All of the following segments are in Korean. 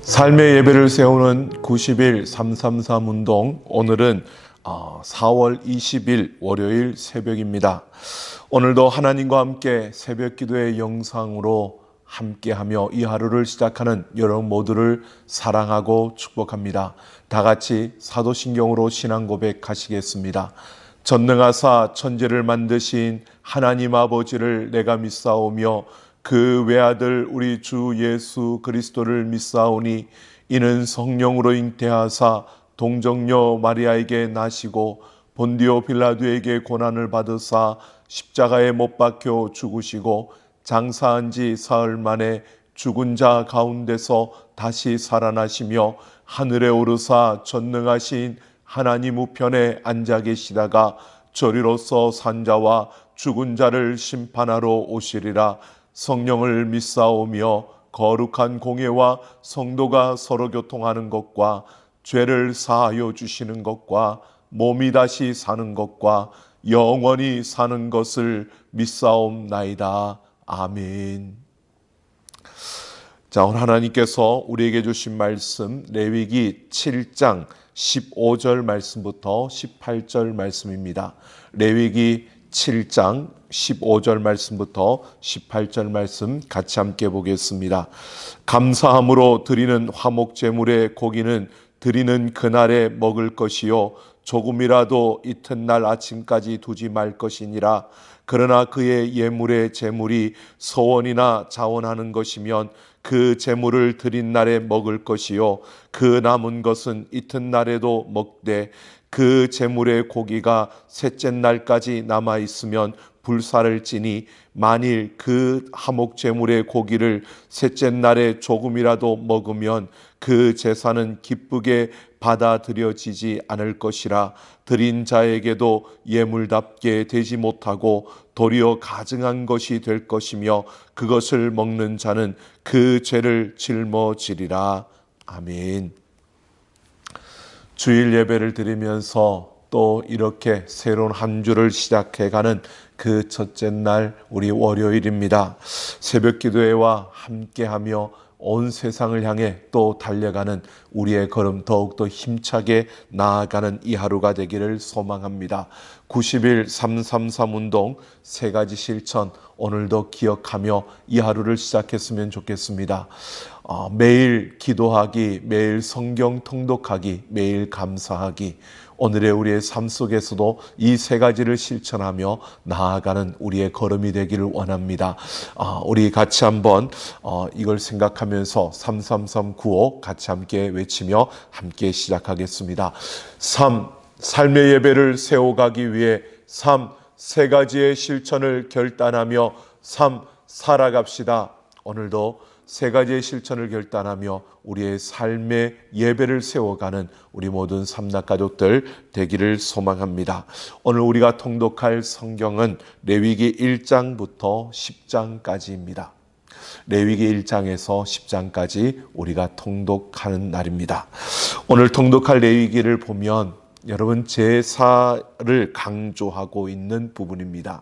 삶의 예배를 세우는 90일 333 운동, 오늘은 4월 20일 월요일 새벽입니다. 오늘도 하나님과 함께 새벽 기도의 영상으로 함께하며 이 하루를 시작하는 여러분 모두를 사랑하고 축복합니다. 다 같이 사도신경으로 신앙 고백하시겠습니다. 전능하사 천지를 만드신 하나님 아버지를 내가 믿사오며 그 외아들 우리 주 예수 그리스도를 믿사오니 이는 성령으로 잉태하사 동정녀 마리아에게 나시고 본디오 빌라도에게 고난을 받으사 십자가에 못 박혀 죽으시고 장사한 지 사흘 만에 죽은 자 가운데서 다시 살아나시며 하늘에 오르사 전능하신 하나님 우편에 앉아 계시다가 저리로서 산 자와 죽은 자를 심판하러 오시리라. 성령을 믿사오며 거룩한 공예와 성도가 서로 교통하는 것과 죄를 사하여 주시는 것과 몸이 다시 사는 것과 영원히 사는 것을 믿사옵나이다. 아멘. 자, 오늘 하나님께서 우리에게 주신 말씀 레위기 7장 15절 말씀부터 18절 말씀입니다. 레위기 7장 15절 말씀부터 18절 말씀 같이 함께 보겠습니다. 감사함으로 드리는 화목 제물의 고기는 드리는 그날에 먹을 것이요 조금이라도 이튿날 아침까지 두지 말 것이니라. 그러나 그의 예물의 제물이 소원이나 자원하는 것이면 그 제물을 드린 날에 먹을 것이요 그 남은 것은 이튿날에도 먹되 그 제물의 고기가 셋째 날까지 남아 있으면 불사를 찌니 만일 그 화목 제물의 고기를 셋째 날에 조금이라도 먹으면 그 제사는 기쁘게 받아들여지지 않을 것이라. 드린 자에게도 예물답게 되지 못하고 도리어 가증한 것이 될 것이며 그것을 먹는 자는 그 죄를 짊어지리라. 아멘. 주일 예배를 드리면서 또 이렇게 새로운 한 주를 시작해가는 그 첫째 날 우리 월요일입니다. 새벽 기도회와 함께하며 온 세상을 향해 또 달려가는 우리의 걸음 더욱더 힘차게 나아가는 이 하루가 되기를 소망합니다. 90일 333 운동 세 가지 실천 오늘도 기억하며 이 하루를 시작했으면 좋겠습니다. 매일 기도하기, 매일 성경 통독하기, 매일 감사하기. 오늘의 우리의 삶 속에서도 이 세 가지를 실천하며 나아가는 우리의 걸음이 되기를 원합니다. 우리 같이 한번 이걸 생각하면서 33395 같이 함께 외치며 함께 시작하겠습니다. 삶의 예배를 세워가기 위해 세 가지의 실천을 결단하며 살아갑시다. 오늘도 세 가지의 실천을 결단하며 우리의 삶의 예배를 세워가는 우리 모든 삼락 가족들 되기를 소망합니다. 오늘 우리가 통독할 성경은 레위기 1장부터 10장까지입니다. 레위기 1장에서 10장까지 우리가 통독하는 날입니다. 오늘 통독할 레위기를 보면 여러분 제사를 강조하고 있는 부분입니다.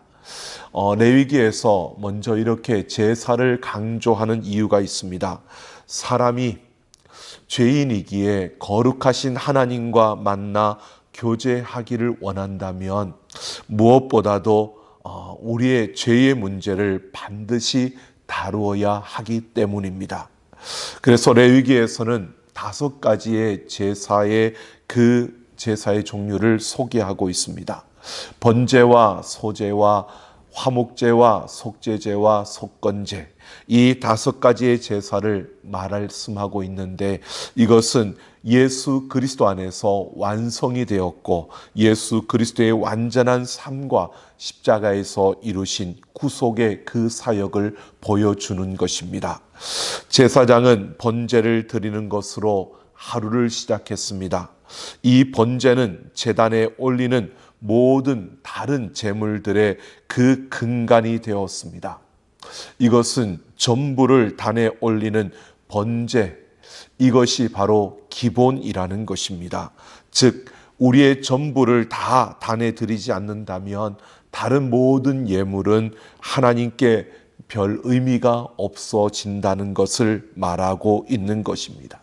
레위기에서 먼저 이렇게 제사를 강조하는 이유가 있습니다. 사람이 죄인이기에 거룩하신 하나님과 만나 교제하기를 원한다면 무엇보다도 우리의 죄의 문제를 반드시 다루어야 하기 때문입니다. 그래서 레위기에서는 5가지의 제사의 종류를 소개하고 있습니다. 번제와 소제와 화목제와 속죄제와 속건제, 이 5가지의 제사를 말씀하고 있는데 이것은 예수 그리스도 안에서 완성이 되었고 예수 그리스도의 완전한 삶과 십자가에서 이루신 구속의 그 사역을 보여주는 것입니다. 제사장은 번제를 드리는 것으로 하루를 시작했습니다. 이 번제는 제단에 올리는 모든 다른 제물들의 그 근간이 되었습니다. 이것은 전부를 단에 올리는 번제, 이것이 바로 기본이라는 것입니다. 즉 우리의 전부를 다 단에 드리지 않는다면 다른 모든 예물은 하나님께 별 의미가 없어진다는 것을 말하고 있는 것입니다.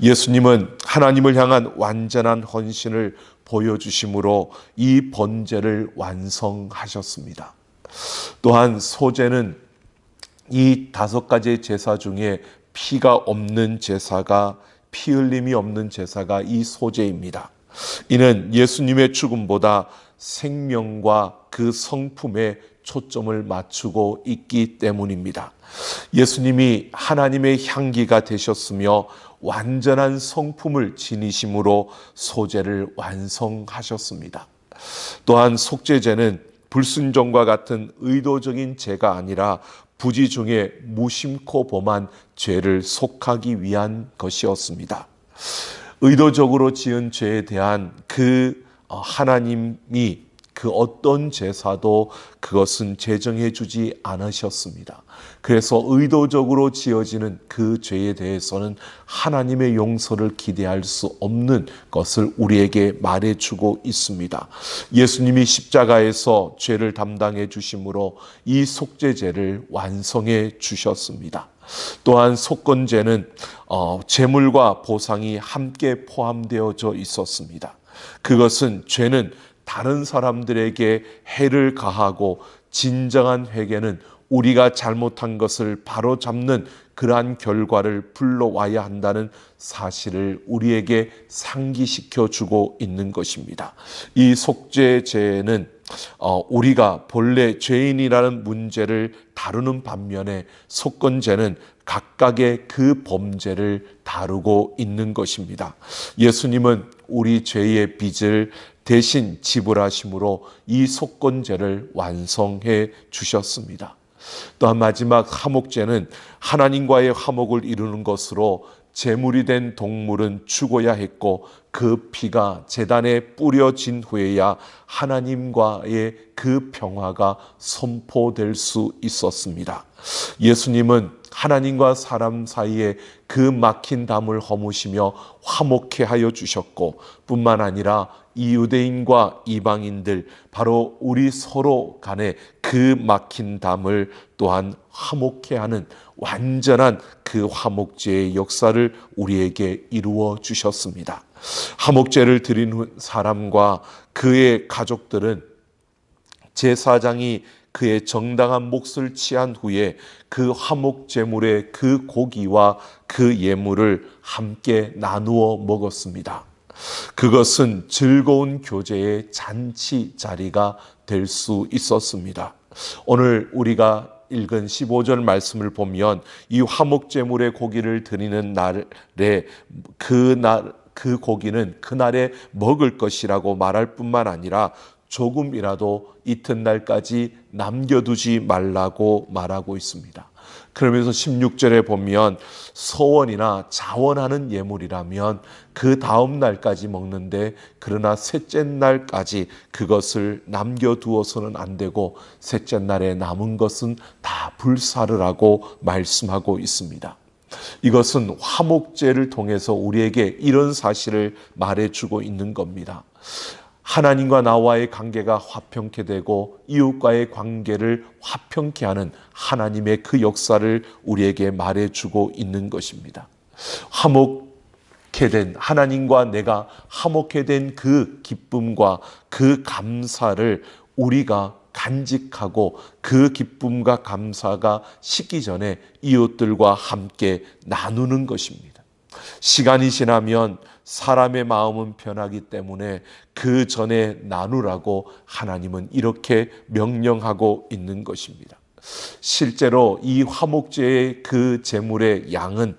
예수님은 하나님을 향한 완전한 헌신을 보여주심으로 이 번제를 완성하셨습니다. 또한 소제는 이 5가지의 제사 중에 피가 없는 제사가, 피 흘림이 없는 제사가 이 소제입니다. 이는 예수님의 죽음보다 생명과 그 성품에 초점을 맞추고 있기 때문입니다. 예수님이 하나님의 향기가 되셨으며 완전한 성품을 지니심으로 소제를 완성하셨습니다. 또한 속죄제는 불순종과 같은 의도적인 죄가 아니라 부지 중에 무심코 범한 죄를 속하기 위한 것이었습니다. 의도적으로 지은 죄에 대한 하나님이 그 어떤 제사도 그것은 제정해 주지 않으셨습니다. 그래서 의도적으로 지어지는 그 죄에 대해서는 하나님의 용서를 기대할 수 없는 것을 우리에게 말해주고 있습니다. 예수님이 십자가에서 죄를 담당해 주심으로 이 속죄제를 완성해 주셨습니다. 또한 속건제는 제물과 보상이 함께 포함되어져 있었습니다. 그것은 죄는 다른 사람들에게 해를 가하고 진정한 회개는 우리가 잘못한 것을 바로잡는 그러한 결과를 불러와야 한다는 사실을 우리에게 상기시켜 주고 있는 것입니다. 이 속죄제는 우리가 본래 죄인이라는 문제를 다루는 반면에 속건제는 각각의 그 범죄를 다루고 있는 것입니다. 예수님은 우리 죄의 빚을 대신 지불하심으로 이 속건제를 완성해 주셨습니다. 또한 마지막 화목제는 하나님과의 화목을 이루는 것으로 제물이 된 동물은 죽어야 했고 그 피가 제단에 뿌려진 후에야 하나님과의 그 평화가 선포될 수 있었습니다. 예수님은 하나님과 사람 사이에 그 막힌 담을 허무시며 화목케 하여 주셨고 뿐만 아니라 이 유대인과 이방인들 바로 우리 서로 간에 그 막힌 담을 또한 화목케 하는 완전한 그 화목제의 역사를 우리에게 이루어 주셨습니다. 화목제를 드린 사람과 그의 가족들은 제사장이 그의 정당한 몫을 취한 후에 그 화목제물의 그 고기와 그 예물을 함께 나누어 먹었습니다. 그것은 즐거운 교제의 잔치 자리가 될 수 있었습니다. 오늘 우리가 읽은 15절 말씀을 보면 이 화목제물의 고기를 드리는 날에 그 고기는 그날에 먹을 것이라고 말할 뿐만 아니라 조금이라도 이튿날까지 남겨두지 말라고 말하고 있습니다. 그러면서 16절에 보면 소원이나 자원하는 예물이라면 그 다음 날까지 먹는데 그러나 셋째 날까지 그것을 남겨두어서는 안 되고 셋째 날에 남은 것은 다 불사르라고 말씀하고 있습니다. 이것은 화목제를 통해서 우리에게 이런 사실을 말해주고 있는 겁니다. 하나님과 나와의 관계가 화평케 되고 이웃과의 관계를 화평케 하는 하나님의 그 역사를 우리에게 말해주고 있는 것입니다. 화목케 된 하나님과 내가 화목케 된 그 기쁨과 그 감사를 우리가 간직하고 그 기쁨과 감사가 식기 전에 이웃들과 함께 나누는 것입니다. 시간이 지나면 사람의 마음은 변하기 때문에 그 전에 나누라고 하나님은 이렇게 명령하고 있는 것입니다. 실제로 이 화목제의 그 제물의 양은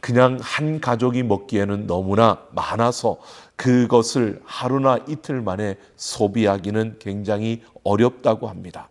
그냥 한 가족이 먹기에는 너무나 많아서 그것을 하루나 이틀 만에 소비하기는 굉장히 어렵다고 합니다.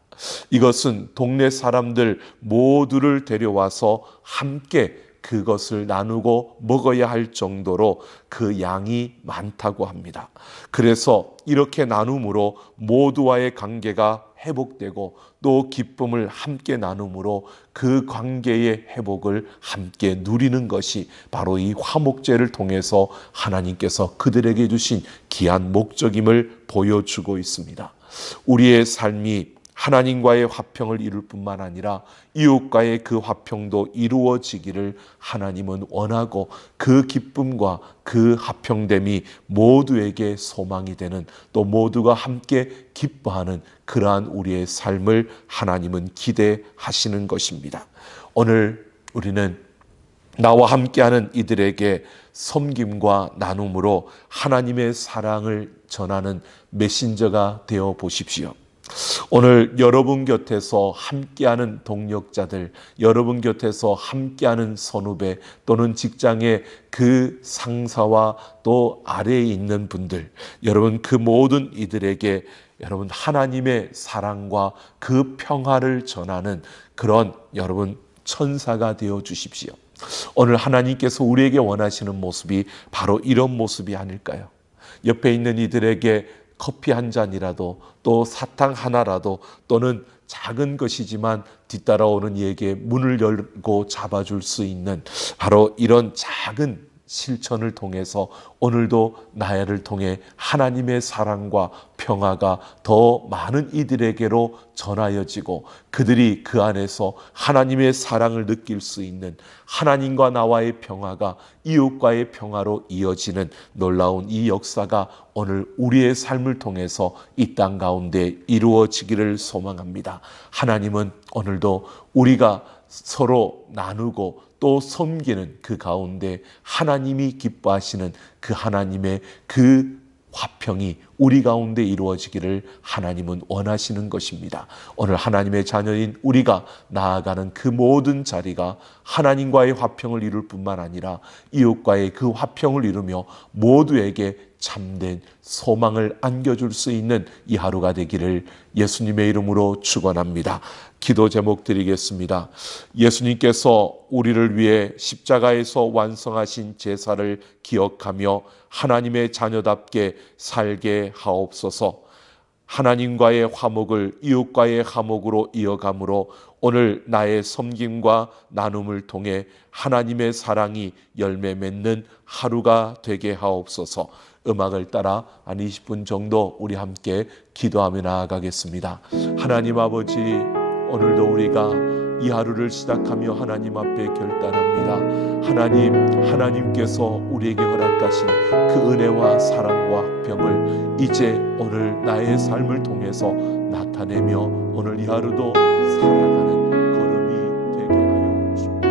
이것은 동네 사람들 모두를 데려와서 함께 그것을 나누고 먹어야 할 정도로 그 양이 많다고 합니다. 그래서 이렇게 나눔으로 모두와의 관계가 회복되고 또 기쁨을 함께 나눔으로 그 관계의 회복을 함께 누리는 것이 바로 이 화목제를 통해서 하나님께서 그들에게 주신 귀한 목적임을 보여주고 있습니다. 우리의 삶이 하나님과의 화평을 이룰 뿐만 아니라 이웃과의 그 화평도 이루어지기를 하나님은 원하고, 그 기쁨과 그 화평됨이 모두에게 소망이 되는, 또 모두가 함께 기뻐하는 그러한 우리의 삶을 하나님은 기대하시는 것입니다. 오늘 우리는 나와 함께하는 이들에게 섬김과 나눔으로 하나님의 사랑을 전하는 메신저가 되어 보십시오. 오늘 여러분 곁에서 함께하는 동력자들, 여러분 곁에서 함께하는 선후배, 또는 직장의 그 상사와 또 아래에 있는 분들, 여러분 그 모든 이들에게 여러분 하나님의 사랑과 그 평화를 전하는 그런 여러분 천사가 되어 주십시오. 오늘 하나님께서 우리에게 원하시는 모습이 바로 이런 모습이 아닐까요? 옆에 있는 이들에게 커피 한 잔이라도, 또 사탕 하나라도, 또는 작은 것이지만 뒤따라오는 이에게 문을 열고 잡아줄 수 있는 바로 이런 작은 실천을 통해서 오늘도 나를 통해 하나님의 사랑과 평화가 더 많은 이들에게로 전하여지고, 그들이 그 안에서 하나님의 사랑을 느낄 수 있는, 하나님과 나와의 평화가 이웃과의 평화로 이어지는 놀라운 이 역사가 오늘 우리의 삶을 통해서 이 땅 가운데 이루어지기를 소망합니다. 하나님은 오늘도 우리가 서로 나누고 또 섬기는 그 가운데 하나님이 기뻐하시는 그 하나님의 그 화평이 우리 가운데 이루어지기를 하나님은 원하시는 것입니다. 오늘 하나님의 자녀인 우리가 나아가는 그 모든 자리가 하나님과의 화평을 이룰 뿐만 아니라 이웃과의 그 화평을 이루며 모두에게 참된 소망을 안겨줄 수 있는 이 하루가 되기를 예수님의 이름으로 축원합니다. 기도 제목 드리겠습니다. 예수님께서 우리를 위해 십자가에서 완성하신 제사를 기억하며 하나님의 자녀답게 살게 하옵소서. 하나님과의 화목을 이웃과의 화목으로 이어가므로 오늘 나의 섬김과 나눔을 통해 하나님의 사랑이 열매 맺는 하루가 되게 하옵소서. 음악을 따라 한 20분 정도 우리 함께 기도하며 나아가겠습니다. 하나님 아버지, 오늘도 우리가 이 하루를 시작하며 하나님 앞에 결단합니다. 하나님께서 우리에게 허락하신 그 은혜와 사랑과 화평을 이제 오늘 나의 삶을 통해서 나타내며 오늘 이 하루도 살아가는 걸음이 되게 하여 주옵소서.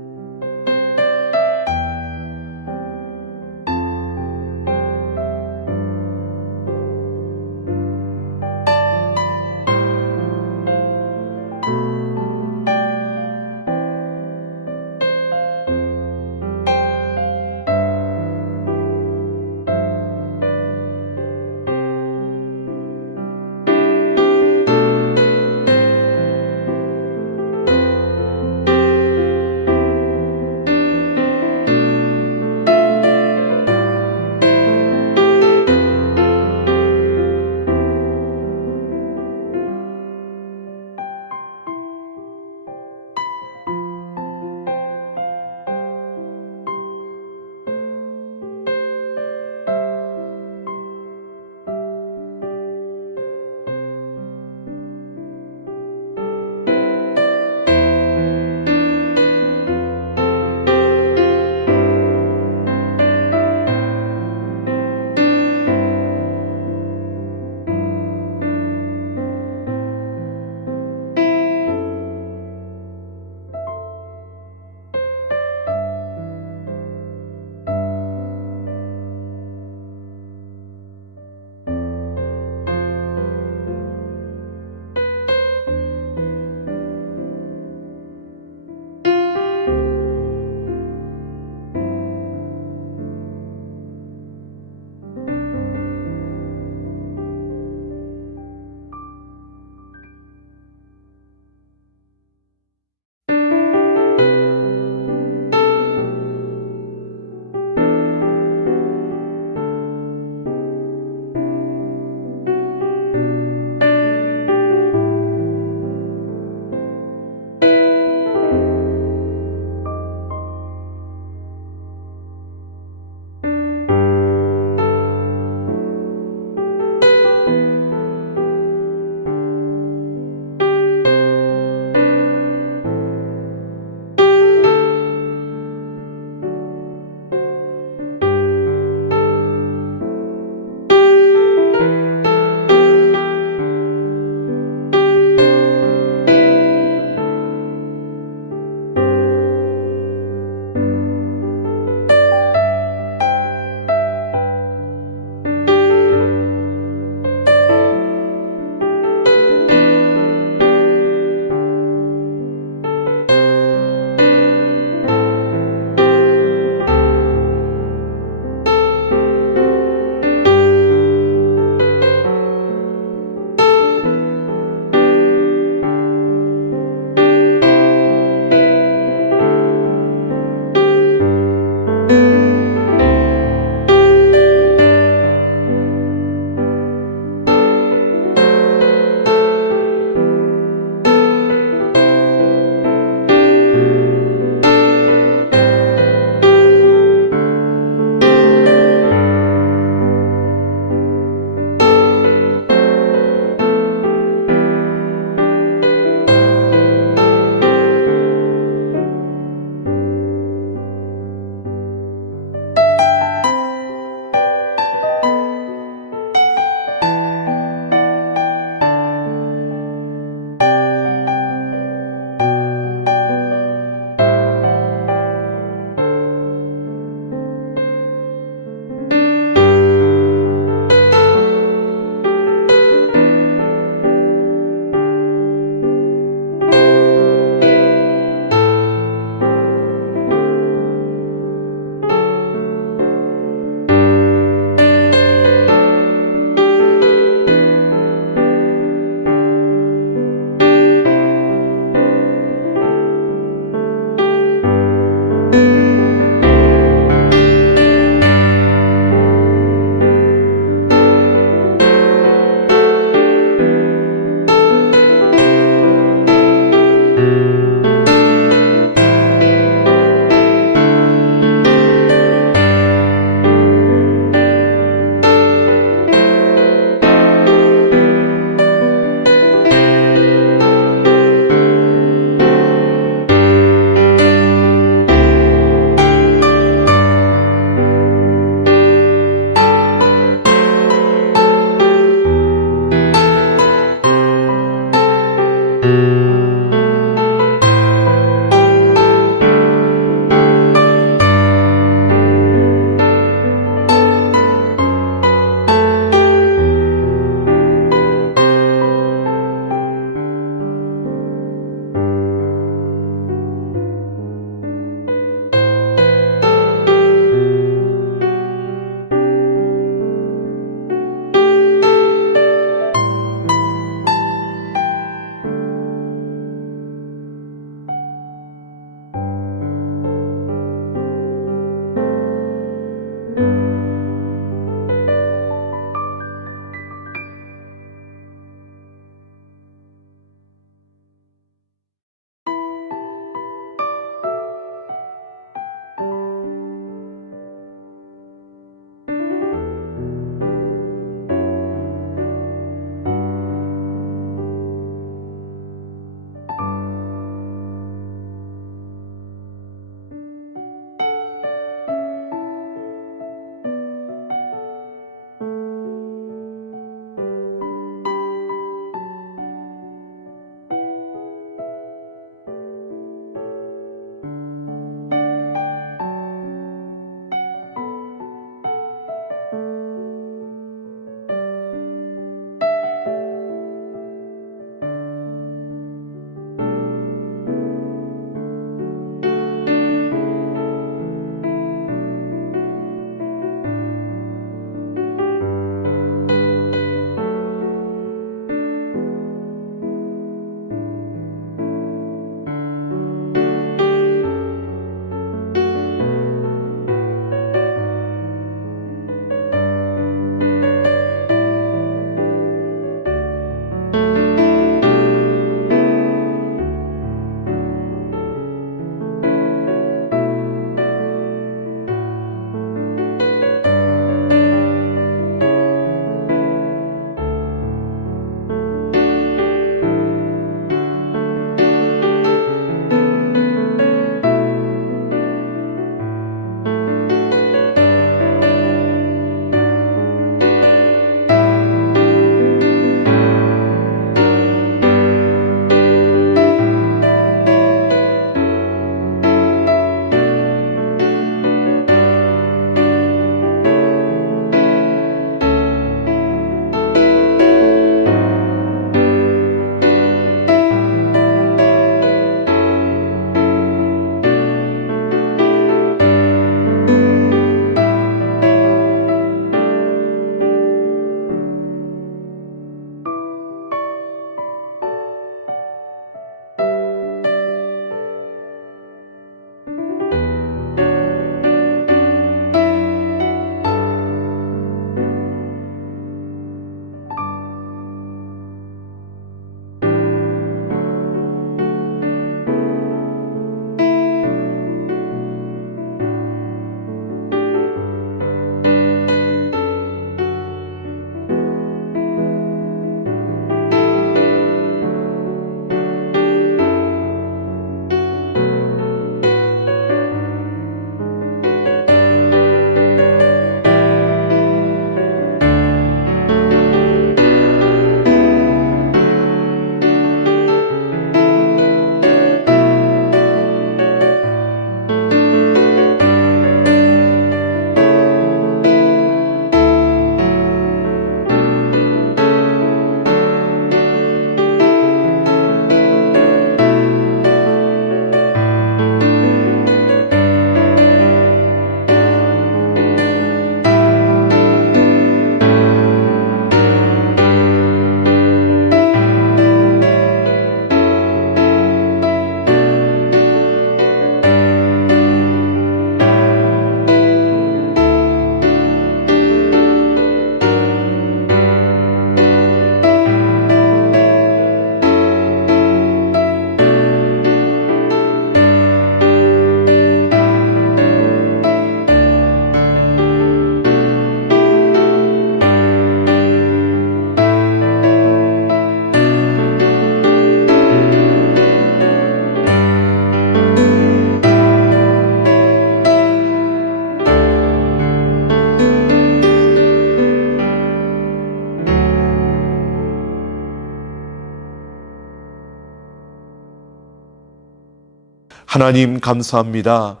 하나님 감사합니다.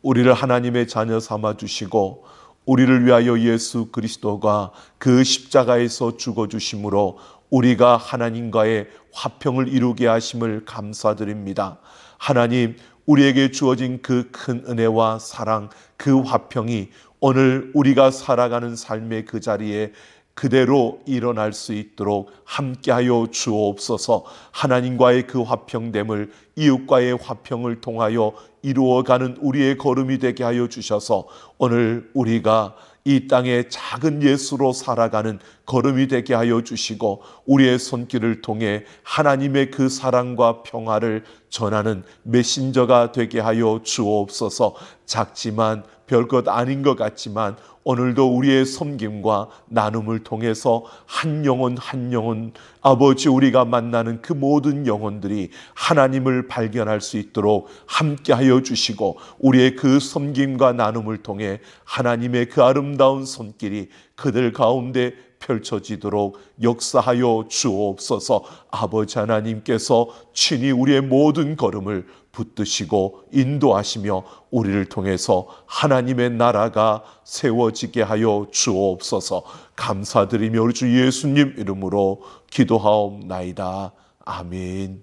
우리를 하나님의 자녀 삼아 주시고 우리를 위하여 예수 그리스도가 그 십자가에서 죽어 주심으로 우리가 하나님과의 화평을 이루게 하심을 감사드립니다. 하나님, 우리에게 주어진 그 큰 은혜와 사랑, 그 화평이 오늘 우리가 살아가는 삶의 그 자리에 그대로 일어날 수 있도록 함께하여 주옵소서. 하나님과의 그 화평됨을, 이웃과의 화평을 통하여 이루어가는 우리의 걸음이 되게 하여 주셔서 오늘 우리가 이 땅에 작은 예수로 살아가는 걸음이 되게 하여 주시고 우리의 손길을 통해 하나님의 그 사랑과 평화를 전하는 메신저가 되게 하여 주옵소서. 작지만 별것 아닌 것 같지만 오늘도 우리의 섬김과 나눔을 통해서 한 영혼 한 영혼, 아버지, 우리가 만나는 그 모든 영혼들이 하나님을 발견할 수 있도록 함께하여 주시고 우리의 그 섬김과 나눔을 통해 하나님의 그 아름다운 손길이 그들 가운데 펼쳐지도록 역사하여 주옵소서. 아버지 하나님께서 친히 우리의 모든 걸음을 붙드시고 인도하시며 우리를 통해서 하나님의 나라가 세워지게 하여 주옵소서. 감사드리며 우리 주 예수님 이름으로 기도하옵나이다. 아멘.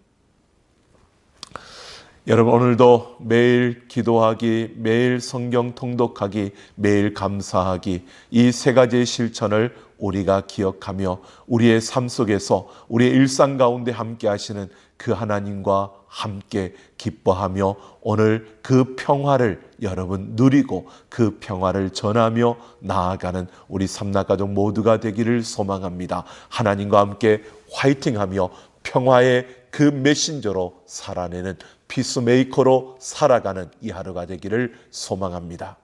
여러분, 오늘도 매일 기도하기, 매일 성경 통독하기, 매일 감사하기, 이 세 가지의 실천을 우리가 기억하며 우리의 삶 속에서 우리의 일상 가운데 함께 하시는 그 하나님과 함께 기뻐하며 오늘 그 평화를 여러분 누리고 그 평화를 전하며 나아가는 우리 삼락가족 모두가 되기를 소망합니다. 하나님과 함께 화이팅하며 평화의 그 메신저로 살아내는 피스메이커로 살아가는 이 하루가 되기를 소망합니다.